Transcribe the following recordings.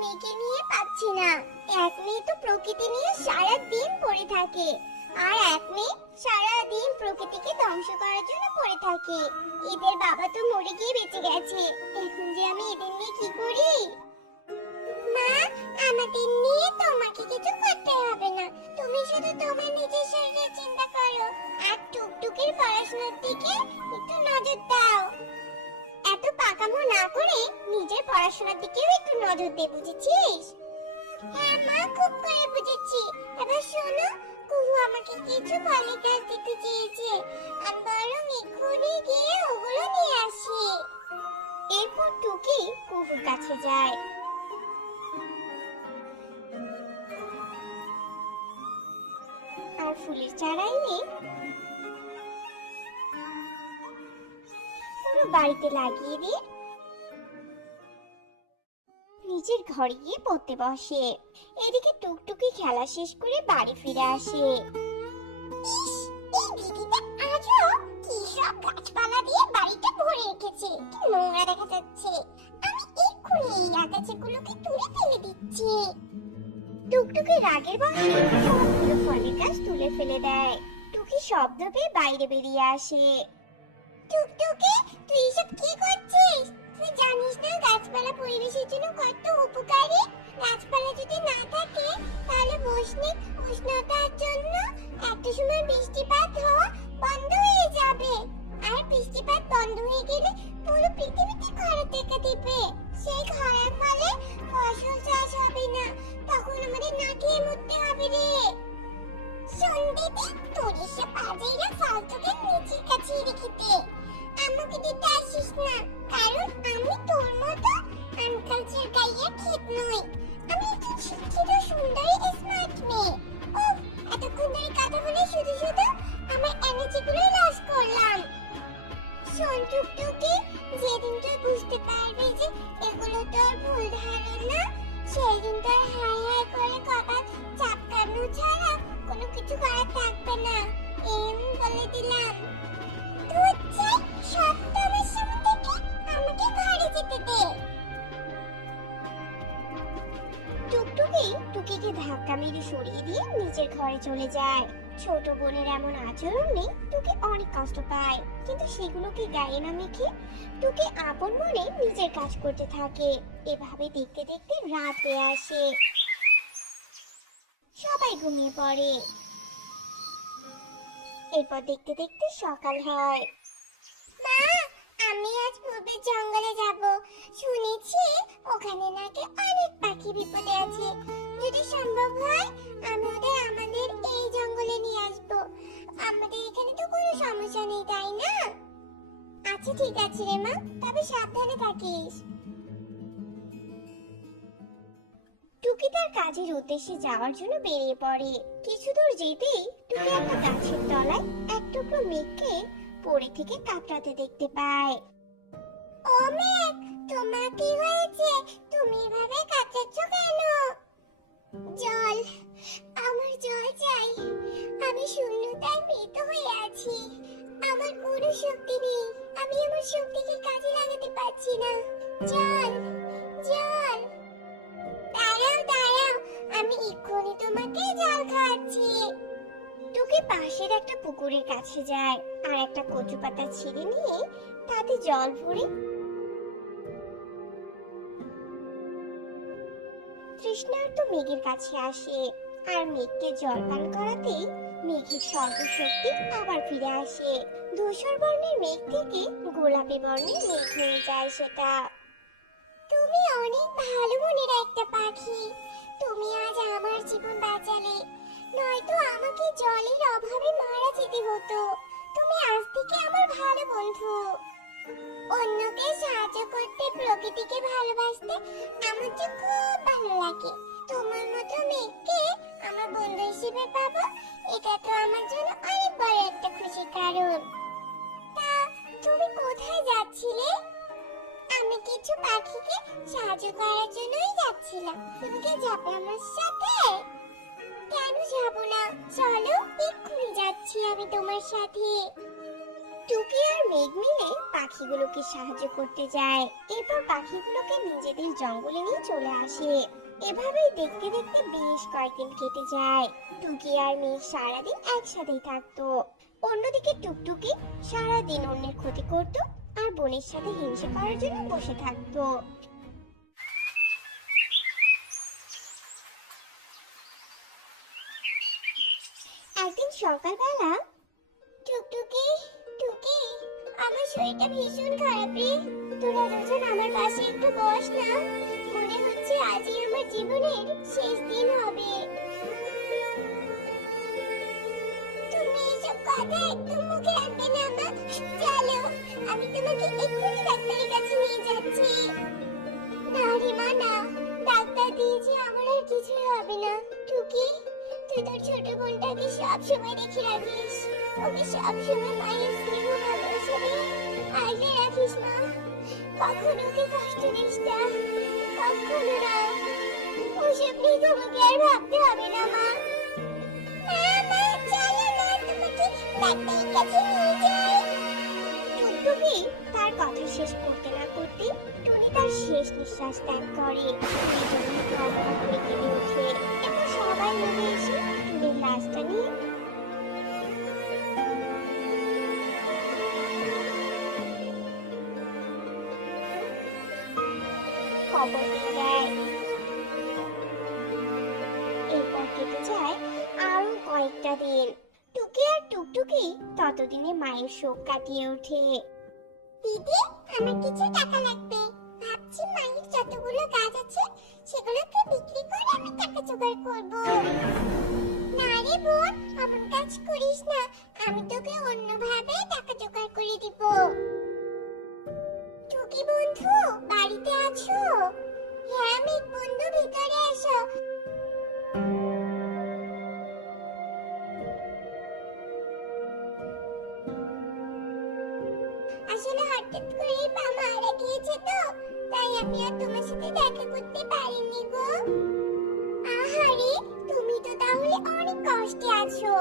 মেয়েকে নিয়ে পাচ্ছি না। এক মেয়ে তো প্রকৃতি নিয়ে সারা দিন পড়ে থাকে, আর এক মেয়ে সারা দিন প্রকৃতিকে ধ্বংস করার জন্য পড়ে থাকে। এদের বাবা তো মরে গিয়ে বেঁচে গেছে, এখন যে আমি এদের নিয়ে কি করি? মা, আমাদের নিয়ে তোমাকে কিছু করতে হবে না। তুমি শুধু তোমার নিজের শরীরের চিন্তা করো, আর টুকটুকির পড়াশোনার দিকে একটু নজর দাও। এত পাকামো না করে নিজের পড়াশোনার দিকেও একটু নজর দে, বুঝেছিস? হ্যাঁ মা, খুব করে বুঝেছি। এবার শোনো, কুহু আমাকে কিছু ফলের গাছ দিতে চেয়েছে, আমি বরং এক্ষুনি গিয়ে ওগুলো নিয়ে আসি। এরপর টুকি কুহুর কাছে যায়। আর ফুলের চারা এনে পুরো বাড়িতে লাগিয়ে দিয়ে নিজের ঘরে গিয়ে পড়তে বসে। এদিকে টুকটুকি খেলা শেষ করে বাড়ি ফিরে আসে। ইস, এই দিদিটা আজও কি সব গাছপালা দিয়ে বাড়িটা ভরে রেখেছে, কি নোংরা দেখা যাচ্ছে। আমি এক্ষুনি এই আগাছাগুলোকে তুলে ফেলে দিচ্ছি। টুকটুকি রাগের বশে সবগুলো ফলের গাছ তুলে ফেলে দেয়। টুকি শব্দ পেয়ে বাইরে বেরিয়ে আসে। টুকটুকি, তুই এসব কি করছিস? তুই জানিস না গাছপালা পরিবেশের জন্য কত উপকারী? গাছপালা যদি না থাকে তাহলে বৈশ্বিক উষ্ণতার জন্য একটা সময় বৃষ্টিপাত হওয়া বন্ধ হয়ে যাবে, আর বৃষ্টিপাত বন্ধ হয়ে গেলে পুরো পৃথিবীতে খরা দেখা দিবে। সেই খরার ফলে ফসল চাষ হবে না, তখন আমাদের না খেয়ে মরতে হবে রে। শোন দিদি, তোর এসব বাজেরা ফালতুকে নিজের কাছে রেখে দে, আমাকে দিতে আসিস না, কারণ আমি তোর মতো আনকালচার গাইয়া খেত নই। আমি একজন শিক্ষিত সুন্দরী স্মার্ট মেয়ে। ও, এতক্ষণ ধরে কথা বলে শুধু শুধু আমার এনার্জিগুলো লস করলাম। শোন টুকটুকি, যেদিন তুই বুঝতে পারবি যে এগুলো তোর ভুল ধারণা, সেই দিন তোর হাই হাই করে কপাল চাপকানো ছাড়া কোনো কিছু করার থাকবে না, বলে দিলাম। সত্য আমার সামনে থেকে আমাকে ঘরে যেতে দে। টুকটুকি টুকিকে ধাক্কা মেরে সরিয়ে দিয়ে নিজের ঘরে চলে যায়। ছোট বোনের এমন আচরণে টুকি অনেক কষ্ট পায়, কিন্তু সেগুলোকে গায়ে না মেখে টুকি আপন মনে নিজের কাজ করতে থাকে। এভাবে দেখতে দেখতে রাত হয়ে আসে, সবাই ঘুমিয়ে পড়ে। এরপর দেখতে দেখতে সকাল হয়। মা, আমি আজ পূর্বের জঙ্গলে যাব, শুনেছি ওখানে নাকি অনেক পাখি বিপদে আছে। যদি সম্ভব হয় আমি ওদের আমাদের এই জঙ্গলে নিয়ে আসব। আমাদের এখানে তো কোনো সমস্যা নেই, তাই না? আচ্ছা ঠিক আছে রে মা, তবে সাবধানে থাকিস। টুকি তার কাজের উদ্দেশ্যে যাওয়ার জন্য বেরিয়ে পড়ে। কিছু দূর যেতেই টুকি একটা গাছের তলায় এক টুকরো মেঘকে পড়ে থেকে কাতরাতে দেখতে পায়। ও মেঘ, তোমার কি হয়েছে? তুমি এভাবে কাতরাচ্ছ কেন? জল, আমার জল চাই। আমি শূন্যতায় মৃত হয়ে আছি, আমার কোনো শক্তি নেই, আমি আমার শক্তিকে কাজে লাগাতে পারছি না। জল, জল, দাঁড়াও দাঁড়াও, আমি এক্ষুনি তোমাকে জল খাওয়াচ্ছি। টুকি পাশের একটা পুকুরের কাছে যায় আর একটা কচু পাতা ছিঁড়ে নিয়ে তাতে জল ভরে তৃষ্ণার্ত মেঘের কাছে আসে। আর মেঘকে জল পান করাতেই মেঘের সর্বশক্তি আবার ফিরে আসে। ধূসর বর্ণের মেঘ থেকে গোলাপি বর্ণের মেঘ হয়ে যায় সেটা। তুমি অনেক ভালো মনের একটা পাখি, তুমি আজ আমার জীবন বাঁচালে, নয়তো আমাকে জলের অভাবে মারা যেতে হতো। তুমি আজ থেকে আমার ভালো বন্ধু। অন্যকে সাহায্য করতে, প্রকৃতিকে ভালোবাসতে আমার যে খুব ভালো লাগে। তোমার মতো মেয়েকে আমার বন্ধু হিসেবে পাবো, এটা তো আমার জন্য অনেক বড় একটা খুশির কারণ। তা তুমি কোথায় যাচ্ছিলে? আমি কিছু পাখিকে সাহায্য করার জন্যই যাচ্ছিলাম। তুমি কি যাবে আমার সাথে? কেন যাব না, চলো, এক্ষুনি যাচ্ছি আমি তোমার সাথে। টুকি আর মেঘ মিলে পাখিগুলোকে সাহায্য করতে যায়। এরপর পাখিগুলোকে নিজেদের জঙ্গলে নিয়ে চলে আসে। এভাবেই দেখতে দেখতে বেশ কয়েকদিন কেটে যায়। টুকি আর মেঘ সারাদিন একসাথেই থাকতো। অন্যদিকে টুকটুকি সারাদিন অন্যের ক্ষতি করত আর বোনের সাথে হিংসা করার জন্য বসে থাকতো। একদিন সকালবেলা টুকটুকি, টুকি, আমার শরীরটা ভীষণ খারাপ রে। তোরা দুজন আমার পাশে একটু বস না। মনে হচ্ছে আজই আমার জীবনের শেষ দিন হবে। তুমি এসব কথা একদম মুখে আনবে না মা। চলো, আমি তোমাকে এক্ষুনি ডাক্তারের কাছে নিয়ে যাচ্ছি। না রে মা, না। ডাক্তার দিয়েছে আমার আর কিছুই হবে না। টুকি, তুই তোর ছোট বোনটাকে সবসময় দেখে রাখিস। ওকে সবসময় মায়ের স্নেহ ভালোবাসা আগলে রাখিস মা। কখনো ওকে কষ্ট দিস না, কখনো না। ওসব নিয়ে তোমাকে আর ভাবতে হবে না মা। মা, চলো না, তোমাকে ডাক্তারের কাছে নিয়ে যাই। টুকটুকি তার কথা শেষ করতে না করতে টুনি তার শেষ নিঃশ্বাস ত্যাগ করে। টুনি কান্না করে কেঁদে ওঠে এবং সবাই মিলে এসে টুনির লাশটা নিয়ে খবর দিয়ে দেয়। এরপর কেটে যায় আরো কয়েকটা দিন। টুকি আর টুকটুকি ততদিনে মায়ের শোক কাটিয়ে ওঠে। দিদি, আমার কিছু টাকা লাগবে। ভাবছি মায়ের যতগুলো গাছ আছে সেগুলোকে বিক্রি করে আমি টাকা জোগাড় করব। না রে বোন, এমন কাজ করিস না। আমি তোকে অন্যভাবে টাকা জোগাড় করে দিব। টুকি বন্ধু, বাড়িতে আছো? হ্যাঁ মেঘ বন্ধু, ভিতরে এসো। আসলে হঠাৎ করে পা মারা গিয়েছে তো, তাই আমি আর তোমার সাথে দেখা করতে পারিনি গো। আহারে, তুমি তো তাহলে অনেক কষ্টে আছো।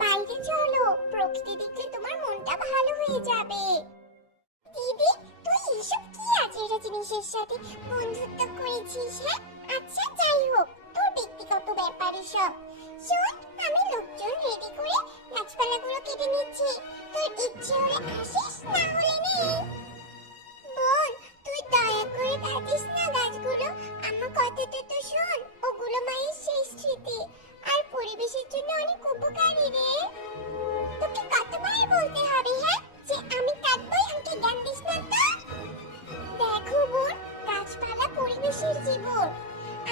বাইরে চলো, প্রকৃতি দেখলে তোমার মনটা ভালো হয়ে যাবে। দিদি, তুই এসব কি আজেরা জিনিসের সাথে বন্ধুত্ব করেছিস? হ্যাঁ, আচ্ছা যাই হোক, তোর ব্যক্তিগত ব্যাপার এসব। শোন, আমি লোকজন রেডি করে গাছপালাগুলো কেটে নিচ্ছি। তোর ইচ্ছে হলে আসিস, না হলে নেই। বোন, তুই দয়া করে কাটিস না গাছগুলো। আমার কথাটা তো শোন, ওগুলো মায়ের শেষ স্মৃতি আর পরিবেশের জন্য অনেক উপকারী রে। তোকে কতবার বলতে হবে হ্যাঁ যে আমি কাটবই, আমাকে জ্ঞান দিস না তো? দেখো বোন, গাছপালা পরিবেশের জীবন।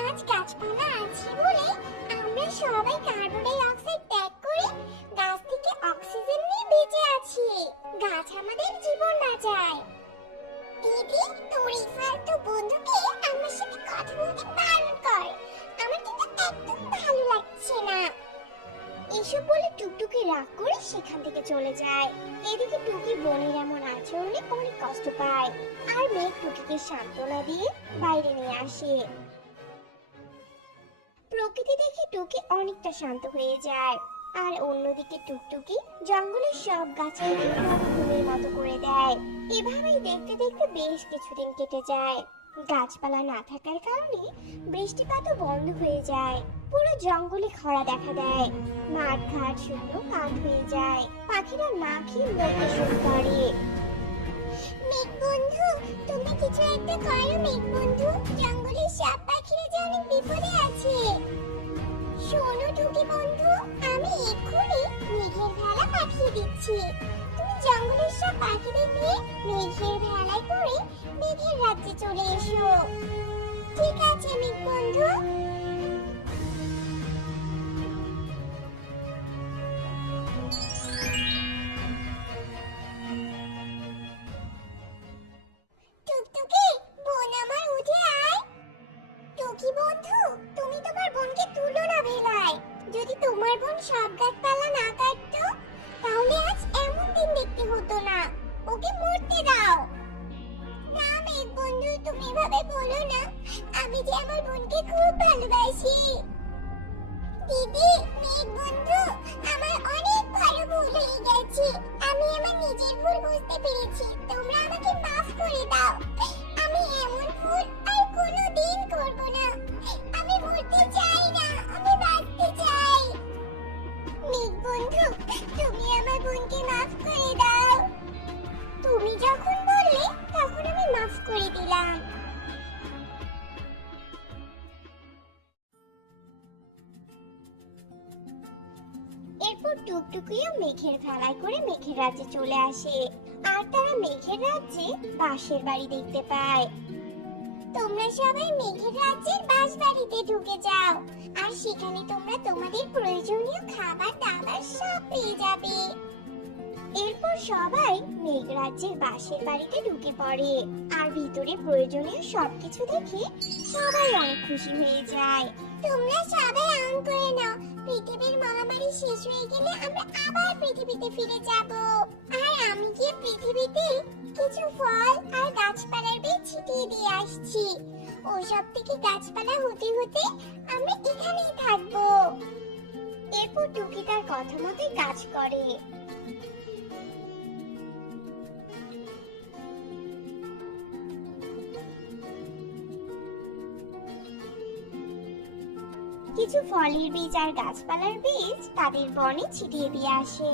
আজ গাছপালা আছে বলে আমরা সবাই কার্বন ডাই অক্সাইড ত্যাগ করে গাছ থেকে অক্সিজেন নিয়ে বেঁচে আছি। গাছ আমাদের জীবন বাঁচায়। দিদি, তোর এই ফালতু বন্ধুকে আমার সাথে কথা বলতে বারণ কর। আমার কিন্তু একদম ভালো লাগছে না। এসব বলে টুকটুকি রাগ করে সেখান থেকে চলে যায়। এদিকে টুকি বোনের এমন আচরণে অনেক কষ্ট পায় আর মেঘ টুকিকে সান্ত্বনা দিয়ে বাইরে নিয়ে আসে। প্রকৃতি দেখে টুকি অনেকটা শান্ত হয়ে যায় আর অন্যদিকে টুকটুকি জঙ্গলের সব গাছকে নবঘুমের মতো করে দেয়। এভাবেই দেখতে দেখতে বেশ কিছুদিন কেটে যায়। গাছপালা না থাকার কারণে বৃষ্টিপাতও বন্ধ হয়ে যায়। পুরো জঙ্গলে খরা দেখা দেয়। মাঠ ঘাট শুকনো কাঠ হয়ে যায়। পাখিরা না খেয়ে মরতে শুরু করে। মেঘ বন্ধু, তুমি কিছু একটা করো মেঘ বন্ধু। জঙ্গলের সব পাখিরা যে অনেক বিপদে আছে। শোনো টুকি বন্ধু, আমি এক্ষুনি মেঘের ভেলা পাঠিয়ে দিচ্ছি। তুমি জঙ্গলের সব পাখিদের নিয়ে মেঘের ভেলায় করে মেঘের রাজ্যে চলে এসো। ঠিক আছে মেঘ বন্ধু। টুকটুকি, বোন আমার উঠে আয়। টুকি বন্ধু, তুমি তোমার বোনকে তুলো না ভেলায়। যদি তোমার বোন সব গাছপালা না কাটতো তাহলে আজ এমন দিন দেখতে হতো না। ওকে মরতে দাও। না মেঘ বন্ধু, তুমি এভাবে বলো না। আমি যে আমার বোনকে খুব ভালোবাসি। দিদি, মেঘ বন্ধু, আমার অনেক বড় ভুল হয়ে গেছে। আমি আমার নিজের ভুল বুঝতে পেরেছি, তোমরা আমাকে মাফ করে দাও। আমি এমন ভুল আর কোনোদিন করব না। আমি মরতে চাই না, আমি বাঁচতে চাই। মেঘ বন্ধু, তুমি আমার বোনকে মাফ করে দাও। তুমি যখন বললে তখন আমি মাফ করে দিলাম। এরপর টুকটুকিও মেঘের ভেলায় করে মেঘের রাজ্যে চলে আসে, আর তারা মেঘের রাজ্যে বাঁশের বাড়ি দেখতে পায়। তোমরা সবাই মেঘের রাজ্যের বাঁশবাড়িতে ঢুকে যাও, আর সেখানে তোমরা তোমাদের প্রয়োজনীয় খাবার দাবার সব পেয়ে যাবে। এরপর সবাই মেঘরাজ্যের বাঁশের বাড়িতে ঢুকে পড়ে, আর ভিতরে প্রয়োজনীয় সবকিছু দেখে সবাই অনেক খুশি হয়ে যায়। তোমরা সবাই আম করে নাও, পৃথিবীর মহামারী শেষ হয়ে গেলে আমরা আবার পৃথিবীতে ফিরে যাব। আর আমি গিয়ে পৃথিবীতে কিছু ফল আর গাছপালার বীজ ছিটিয়ে দিয়ে আসছি। ওসব থেকে গাছপালা হতে হতে আমরা এখানেই থাকবো। এরপর টুকি তার কথা মতোই কাজ করে। কিছু ফলের বীজ আর গাছপালার বীজ তাদের বনে ছিটিয়ে দিয়ে আসে।